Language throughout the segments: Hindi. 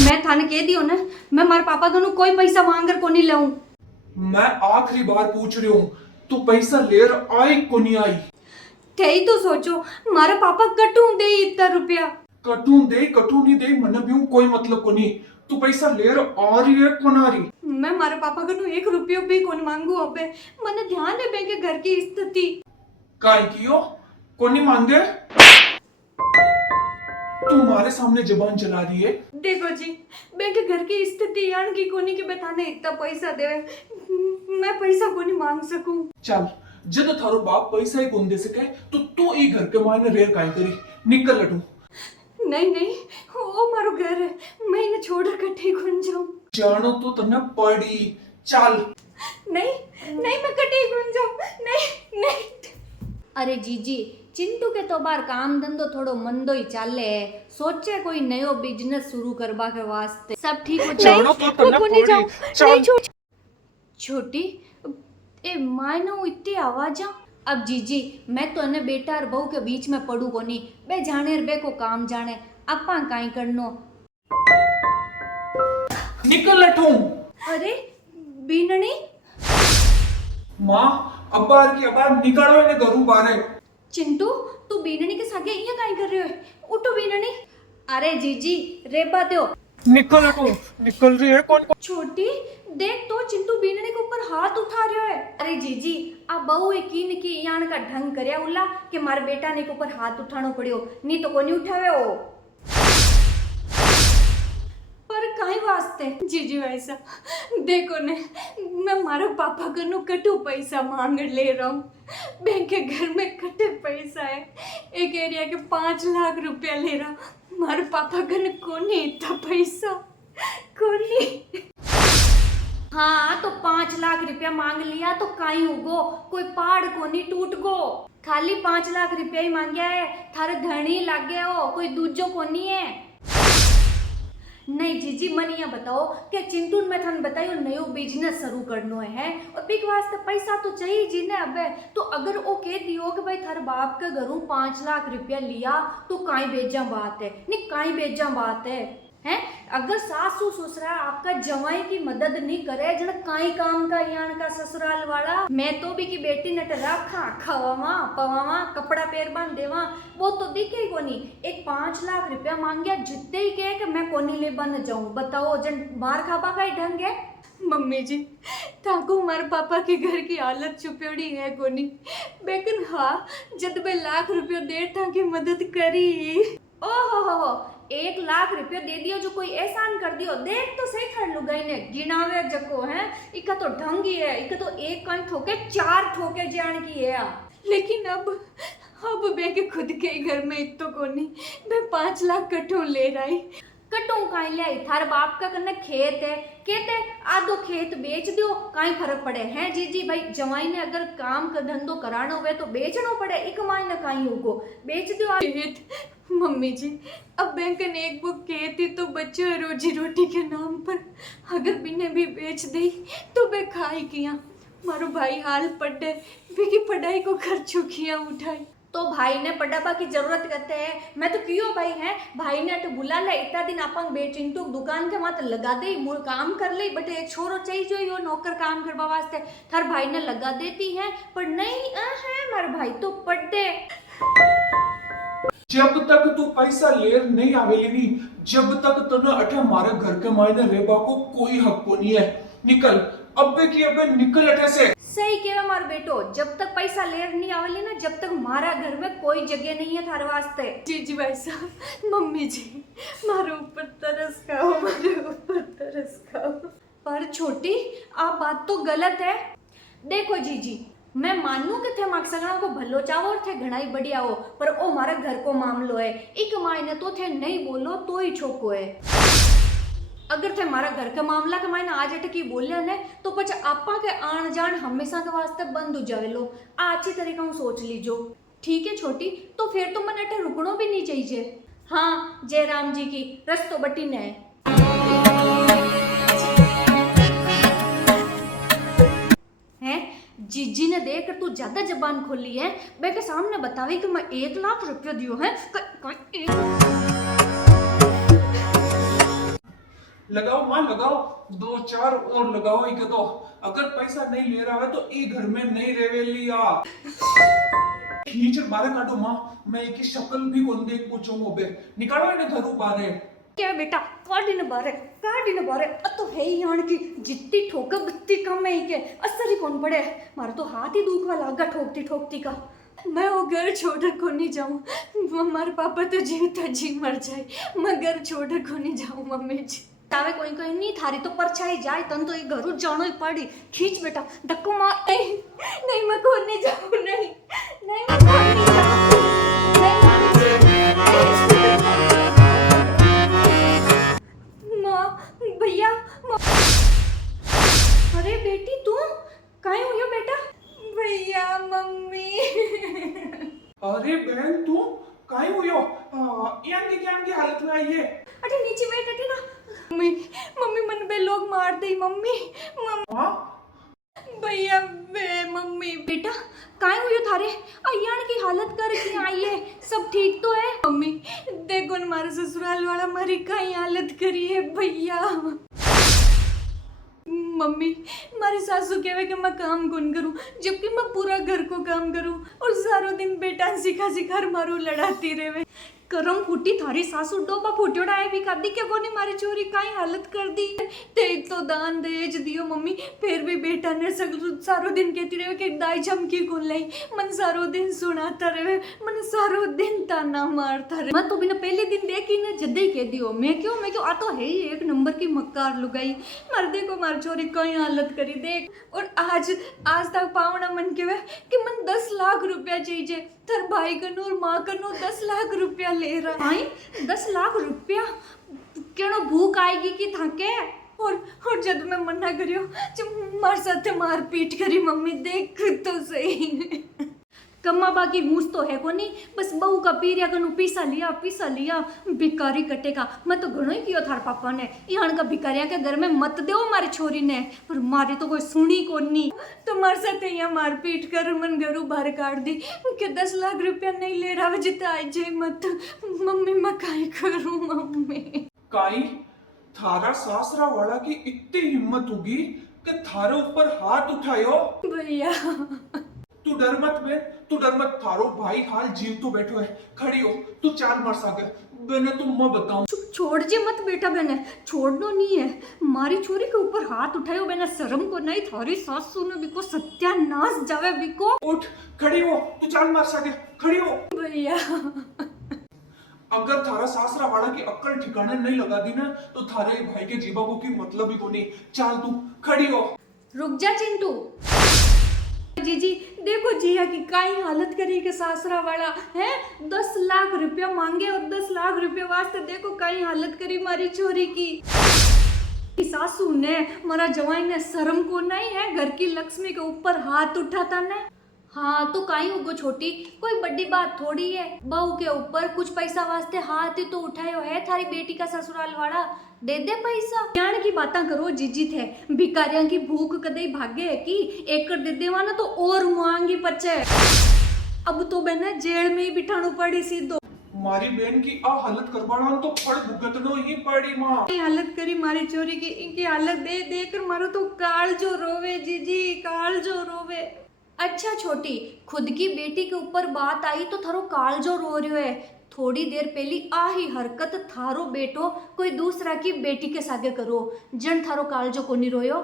मैं थाने कह दियो ना, मैं मारे पापा कनु कोई पैसा मांग कर कोनी लाऊं। मैं आखिरी बार पूछ रही हूँ, तू पैसा लेर आई को नहीं आई? थे तो सोचो, मारा पापा कटू दे इतना रुपया। कटू दे कटू नहीं दे मन भी कोई मतलब को नहीं। तू पैसा लेर आ रही है कौन आ रही? मैं मारे पापा कनु 1 रुपयो भी कौन मांगू। अबे मने ध्यान है बैंक के घर की स्थिति। काय कियो कोनी मांगे? तुम्हारे सामने जबान चला रही है। देखो जी, बैंक के घर की स्थिति यान की कोनी के बताने इतना पैसा देवे, मैं पैसा कोनी मांग सकूं। चल जद थारो बाप पैसा ही कौन दे सके तो तू ई घर के मायने रेर काय करी? निकल लटू। नहीं नहीं, वो मारो घर है, मैं इन्हें छोड़कर कट्ठी घुन जाऊं। जानो तो तने पड़ी। चल। नहीं नहीं, मैं कट्ठी घुन जाऊं। नहीं नहीं। अरे जीजी, चिंटू के तो बार काम धंधो थोड़ो मंदो ही चाले है, सोचे कोई नयो बिजनेस शुरू करवा के वास्ते। सब ठीक हो जानो तो तने पड़ी। छोटी ए मायनो इतनी आवाजा। अब जीजी, मैं तो ने बेटा और बहू के बीच में पड़ू कोनी, बे जाने बे को काम जाने, अपा काई करनो। निकल लटू। अरे बीननी। माँ अब्बार की अब्बार निकलो इन्हें घरू बाहर। चिंटू, तू बीननी के सागे इया काई कर रहे हो? उठो बीननी। अरे जीजी रेबा दो। निकल लटू। निकल रही है कौन? छोटी देख तो चिंटू बीनने के ऊपर हाथ उठा रहा है। अरे जीजी, आ बहु यकीन की यान का ढंग करया उला कि मारे बेटा ने के ऊपर हाथ उठानो पड़ियो, नहीं तो कोनी उठावे हो। पर काई वास्ते जीजी वैसा देखो ने, मैं मारे पापा कनु कटू पैसा मांग ले रहा हूँ। बैंक के घर में कटे पैसा है, एक एरिया के 5 लाख रुपया ले रहा। मारे पापा कनु कोनी इतना पैसा कोनी। हाँ तो 5 लाख रुपया मांग लिया तो काई होगो, कोई पहाड़ को नहीं टूट गो। खाली 5 लाख रुपया ही मांगया है, थारे धनी लाग गया हो, कोई दूजो को नहीं है। नहीं जीजी, मन ये बताओ कि चिंटू में थाने बतायो नयो बिजनेस शुरू करनो है और बिग वास्ते पैसा तो चाहिए जी ने। अबे तो अगर वो कह दियो कि भाई थारे बाप के घरों 5 लाख रुपया लिया तो काई बेजा बात है? नहीं काई बेजा बात है हैं? अगर सासू ससुरा आपका जवाई की मदद नहीं करे, जन काई काम का यान का ससुराल वाला। मैं तो भी की बेटी नट रखा खवावा पवावा कपड़ा पैर बांध देवा, वो तो दिखे ही कोनी। एक 5 लाख रुपया मांगया, जितने ही कहे कि मैं कोनी ले बन जाऊं। बताओ जन मार खाबा का ही ढंग है। मम्मी जी, ताको हमारे पापा के घर की हालत छुपेड़ी है कोनी, लेकिन हाँ जब मैं लाख रुपया देर था की मदद करी। ओहो हो 1 लाख रुपया दे दियो जो कोई एहसान कर दियो। देख तो सही थार लुगाई ने गिनावे जको है, इका तो ढंग ही है, इका तो 1 कान ठोके 4 ठोके जान की है। लेकिन अब मैं के खुद के ही घर में इतो कोनी, मैं 5 लाख कटो ले रही। कटो काई ले? थार बाप का कन्ने खेत है, कहते आधो खेत बेच दो, काई फर्क पड़े हैं जीजी? भाई जवाई ने अगर काम का धंधो कराना हुए तो बेचना पड़े, एक मायने काई होगो, बेच दो खेत। मम्मी जी, अब बैंक ने एक बुक कही थी तो बच्चे रोजी रोटी के नाम पर अगर बिने भी बेच दी तो वे खाई किया। मारो भाई हाल पढ़े की पढ़ाई को खर्चो किया उठाई, तो भाई ने पढ़ाबा की जरूरत करते हैं। मैं तो क्यों भाई है, भाई ने तो बुला ले इतना दिन आप बेचिंटू दुकान के मात्र लगा दे मूल काम कर ले, बट एक छोरो चाहिए जो यो नौकर काम करवा वास्ते थार भाई ने लगा देती है। पर नहीं है मारे भाई तो पढ़े। जब तक तू पैसा लेर नहीं आवेली नहीं, जब तक तने अठे हमारे घर के मायने रेबा को कोई हक को नहीं है। निकल अबे की अबे निकल अठे से। सही केवा मार बेटो, जब तक पैसा लेर नहीं आवेली ना, जब तक हमारा घर में कोई जगह नहीं है थारे वास्ते। जी जी भाई साहब, मम्मी जी मारे ऊपर तरस खाओ, मारे ऊपर तरस खाओ। पर छोटी आप बात तो गलत है। देखो जीजी, मैं मानू कि थे माक सगना को भलो चाहो और थे घणाई बढ़िया हो, पर ओ मारे घर को मामलो है, एक मायने तो थे नहीं बोलो तो ही छोको है। अगर थे मारा घर का मामला के मायने आज अटकी बोलिया ने तो पछ आपा के आन जान हमेशा के वास्ते बंद हो जावे लो। अच्छी तरीका हूँ सोच लीजो, ठीक है छोटी? तो फिर तो मन अटे रुकनो भी नहीं चाहिए। हाँ जय राम जी की रस्तो बटी ने है। जीजी ने देख तू ज्यादा जबान खोली है, बे के सामने बतावी कि मैं 1 लाख रुपया दियो है। लगाओ माँ लगाओ, 2-4 और लगाओ ही तो। अगर पैसा नहीं ले रहा है तो ई घर में नहीं रेवे लिया। खींच बारे काटो माँ, मैं एक शक्ल भी कौन देख पूछूंगा बे। निकालो इन्हें धरू बारे। क्या बेटा काटी न बारे तो है ही यान की जितनी ठोक बत्ती कम है ही के असर ही कौन पड़े। मारा तो हाथ ही दुखवा लागा ठोकती ठोकती का। मैं वो घर छोड़कर को नहीं जाऊँ, हमारे पापा तो जीवता जी मर जाए, मैं घर छोड़कर को नहीं जाऊँ मम्मी जी। तावे कोई कोई नहीं थारी तो परछाई जाए तन तो ये घरू जानो ही पड़ी। खींच बेटा धक्को मार। नहीं नहीं मैं को नहीं जाऊँ, नहीं नहीं मैं को नहीं जाऊँ, नहीं माँ भैया माँ। अरे बेटी तू काहे हुई हो बेटा? भैया मम्मी। अरे बहन तू काहे हुई हो? यान की हालत में आई है। अरे नीचे बैठ अटे ना। मम्मी मम्मी मन बे लोग मार दे मम्मी। हाँ भैया बे मम्मी बेटा काहे हुई हो थारे? अयान की हालत कर की आई है, सब ठीक तो है? मम्मी देखो न मारे ससुराल वाला मारी काई हालत करी है भैया। मम्मी मारी सासू कहवे कि मैं काम कौन करूं, जबकि मैं पूरा घर को काम करूं और सारो दिन बेटा सिखा सिखा मारू लड़ाती रहे। करम फूटी थारी सासू डोबा फूट्योड़ा है भी कर दी क्या कोनी मारी चोरी काई हालत कर दी। ते एक तो दान दहेज दियो मम्मी, फिर भी बेटा ने सारो दिन कहती रहे कि दाई चमकी कौन लाई। मन सारो दिन सुनाता रहे, मन सारो दिन ताना मारता रहे। मैं तो बिना पहले दिन देखी ने जदे ही कह दियो मैं क्यों आ तो है ही एक नंबर की मक्कार लुगाई। मर देखो मार चोरी कई हालत करी देख। और आज तक पावना मन के वे कि मन 10 लाख रुपया चाहिए। थर भाई कनु और माँ कनु 10 लाख रुपया ले रहा है। 10 लाख रुपया क्यों भूख आएगी कि थाके। और जब मैं मना करियो जब मार साथे मार पीट करी मम्मी देख तो सही। कम्मा बाकी मूस तो है को नहीं, बस बहू का पीरिया कनु पीसा लिया भिकारी कटेगा। मैं तो घणो ही कियो थार पापा ने यहाँ का भिकारिया के घर में मत दो मारी छोरी ने, पर मारी तो कोई सुनी को नहीं। तो मार साथे यहाँ मार पीट कर मन घरू बाहर काट दी कि 10 लाख रुपया नहीं ले रहा जितना आई जाए मत। मम्मी मैं काई करूँ मम्मी। काई थारा सासरा वाला की इतनी हिम्मत होगी कि थारे ऊपर हाथ उठायो? भैया तू डर मत बे, तू डर मत। थारो भाई हाल जीव तो बैठो है, खड़ी हो तू चाल मार सके बेने तुम मैं बताऊं। छोड़ जे मत बेटा बेने, छोड़नो नहीं है। मारी छोरी के ऊपर हाथ उठायो बेने, शर्म को नहीं। थारी सासू ने बिको सत्यानाश जावे बिको। उठ खड़ी हो तू चाल मार सके, खड़ी हो भैया। अगर थारा सासरा वाला की अक्कल ठिकाने नहीं लगा दी ना तो थारे भाई के जीवा को की मतलब ही को नहीं। चाल तू खड़ी हो। रुक जा चिंटू। जी देखो जिया की काई हालत करी के सासरा वाला है। 10 लाख रुपया मांगे और 10 लाख रुपया वास्ते देखो काई हालत करी मारी छोरी की। सासू ने मारा जवाई ने शर्म को नहीं है, घर की लक्ष्मी के ऊपर हाथ उठाता ने। हाँ तो काई होगो छोटी, कोई बड़ी बात थोड़ी है। बहू के ऊपर कुछ पैसा वास्ते हाथ ही तो उठायो है थारी बेटी का ससुराल वाला। दे दे पैसा। ज्ञान की बातें करो जीजी थे, भिकारियां की भूख कदे भागे है कि एक दे देवा ना तो और मांगी पचे। अब तो बहने जेल में ही बिठानो पड़ी सीधो। मारी बहन की आ हालत करवाना तो फड़ भुगतनो ही पड़ी माँ। हालत करी मारी चोरी की, इनकी हालत दे देकर मारो तो काल जो रोवे जीजी, काल जो रोवे। अच्छा छोटी, खुद की बेटी के ऊपर बात आई तो थारो काल जो रो रहे है। थोड़ी देर पहली आ ही हरकत थारो बेटो कोई दूसरा की बेटी के सागे करो, जन थारो काल जो कोनी रोयो।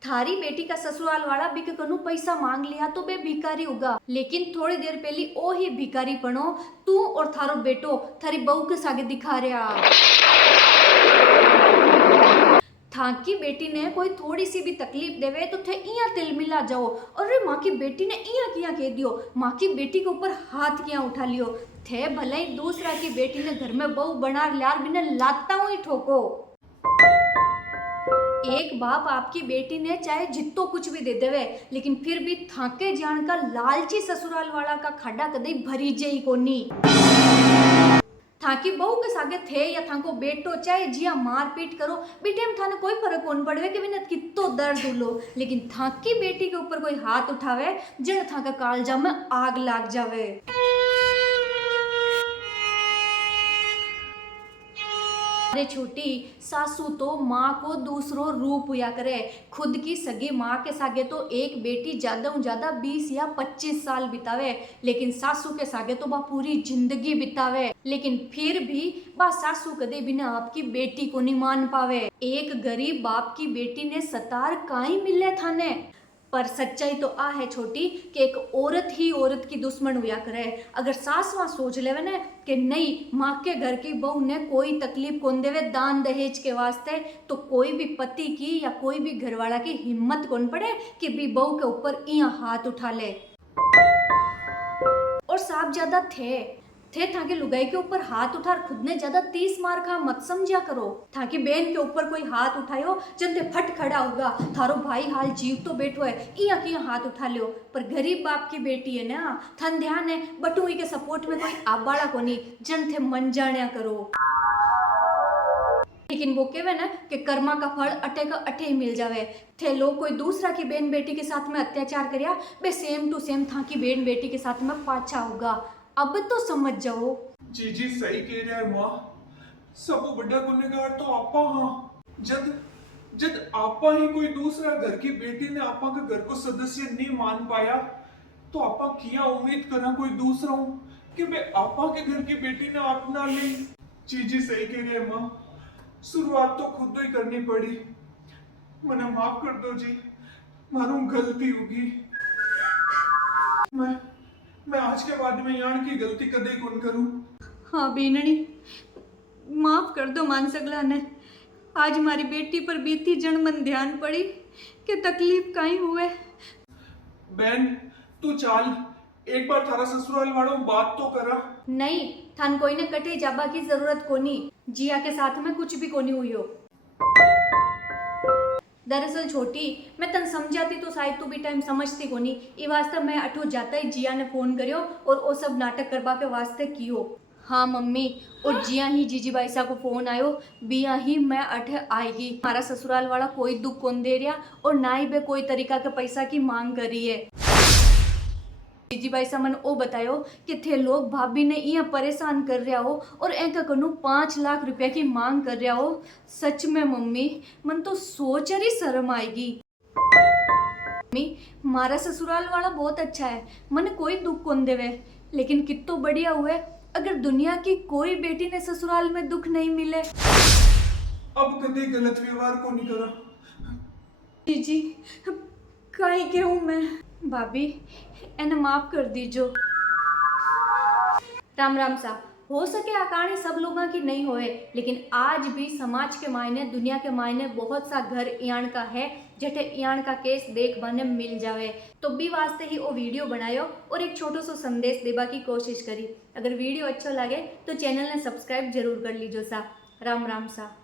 थारी बेटी का ससुराल वाला बिक कनु पैसा मांग लिया तो बे भिकारी होगा, लेकिन थोड़ी देर पहली ओ ही भिकारी पनो तू और थारो बेटो थारी बहू के सागे दिखा रहा। थाकी बेटी ने कोई थोड़ी सी भी तकलीफ देवे तो थे इया तिल मिला जाओ। अरे माँ की बेटी ने इया किया कह दियो, माँ की बेटी के ऊपर हाथ किया उठा लियो। थे भले ही दूसरा की बेटी ने घर में बहू बना लिया बिना लाता हुई ठोको। एक बाप आपकी बेटी ने चाहे जितो कुछ भी दे देवे, लेकिन फिर भी थाके जान का लालची ससुराल वाला का खड्डा कदे भरी जे ही कोनी। थाकी बहू के सागे थे या थाको बेटो चाहे जिया मार पीट करो बेटे में थाने कोई फर्क कौन पड़वे कि बिना कितो दर्द उलो, लेकिन थाकी बेटी के ऊपर कोई हाथ उठावे जड़ थाका कालजा में आग लाग जावे। अरे छोटी, सासू तो माँ को दूसरो रूप हुआ करे। खुद की सगी माँ के सागे तो एक बेटी ज्यादा 20 या 25 साल बितावे, लेकिन सासू के सागे तो बा पूरी जिंदगी बितावे। लेकिन फिर भी बा सासू कदे बिना आपकी बेटी को नहीं मान पावे। एक गरीब बाप की बेटी ने सतार काई मिले थाने। पर सच्चाई तो आ है छोटी कि एक औरत ही औरत की दुश्मन हुआ करे। अगर सास वहाँ सोच लेवे ना कि नहीं, माँ के घर की बहू ने कोई तकलीफ कौन देवे दान दहेज के वास्ते, तो कोई भी पति की या कोई भी घरवाला की हिम्मत कौन पड़े कि भी बहू के ऊपर यहाँ हाथ उठा ले। और साहब ज्यादा थे था कि लुगाई के ऊपर हाथ उठार खुद ने ज्यादा 30 मार खा मत समझा करो। था कि बहन के ऊपर कोई हाथ उठायो जनते फट खड़ा होगा, थारो भाई हाल जीव तो बैठो है इया की हाथ उठा लियो। पर गरीब बाप की बेटी है ना, थन ध्यान है बटुई के सपोर्ट में कोई आबाड़ा को नहीं, जन थे मन जाण्या करो। लेकिन वो कहवे ना कि कर्मा का फल अटे का अटे ही मिल जावे। थे लोग कोई दूसरा की बहन बेटी के साथ में अत्याचार करिया, बे सेम टू सेम था की बहन बेटी के साथ में पाछा होगा। अब तो समझ जाओ। जी सही कह रहा है माँ। सबो बड़ा गुनेगार तो आपा। हाँ, जब आपा ही कोई दूसरा घर की बेटी ने आपा के घर को सदस्य नहीं मान पाया, तो आपा किया उम्मीद करा कोई दूसरा हूं कि मैं आपा के घर की बेटी ने अपना ली। जी सही कह रहे हैं माँ। शुरुआत तो खुद ही करनी पड़ी। मने माफ कर दो जी, मारू गलती होगी। मैं आज के बाद में यान की गलती कदे कौन करूं। हाँ बीननी, माफ कर दो मान सकला ने। आज हमारी बेटी पर बीती जन मन ध्यान पड़ी कि तकलीफ काई हुए। बहन तू चाल, एक बार थारा ससुराल वालों बात तो करा। नहीं, थान कोई ने कटे जाबा की जरूरत कोनी। जिया के साथ में कुछ भी कोनी हुई हो। दरअसल छोटी, मैं तन समझाती तो शायद तू भी टाइम समझती कोनी। ई वास्ते मैं अठो जाता ही जिया ने फोन करियो और वो सब नाटक करवा के वास्ते कियो। हाँ मम्मी, और जिया ही जीजी बाई सा को फोन आयो, बिया ही मैं अठे आएगी। हमारा ससुराल वाला कोई दुख कौन दे रिया और ना ही बे कोई तरीका के पैसा की मांग करी है। जीजी बाई सा मन ओ बतायो कि थे लोग भाभी ने इया परेशान कर रहा हो और एका कनु 5 लाख रुपया की मांग कर रहा हो। सच में मम्मी, मन तो सोच रही शर्म आएगी। मम्मी, मारा ससुराल वाला बहुत अच्छा है, मन कोई दुख कौन देवे। लेकिन कितो बढ़िया हुए अगर दुनिया की कोई बेटी ने ससुराल में दुख नहीं मिले। अब कभी गलत व्यवहार को नहीं करा। जीजी काई कहूँ मैं। भाभी एने माफ कर दीजो। राम राम सा। हो सके आ कहानी सब लोगों की नहीं होए, लेकिन आज भी समाज के मायने दुनिया के मायने बहुत सा घर इयान का है जठे इयान का केस देख बने मिल जावे। तो भी वास्ते ही वो वीडियो बनायो और एक छोटो सो संदेश देवा की कोशिश करी। अगर वीडियो अच्छा लगे तो चैनल ने सब्सक्राइब जरूर कर लीजो सा। राम राम सा।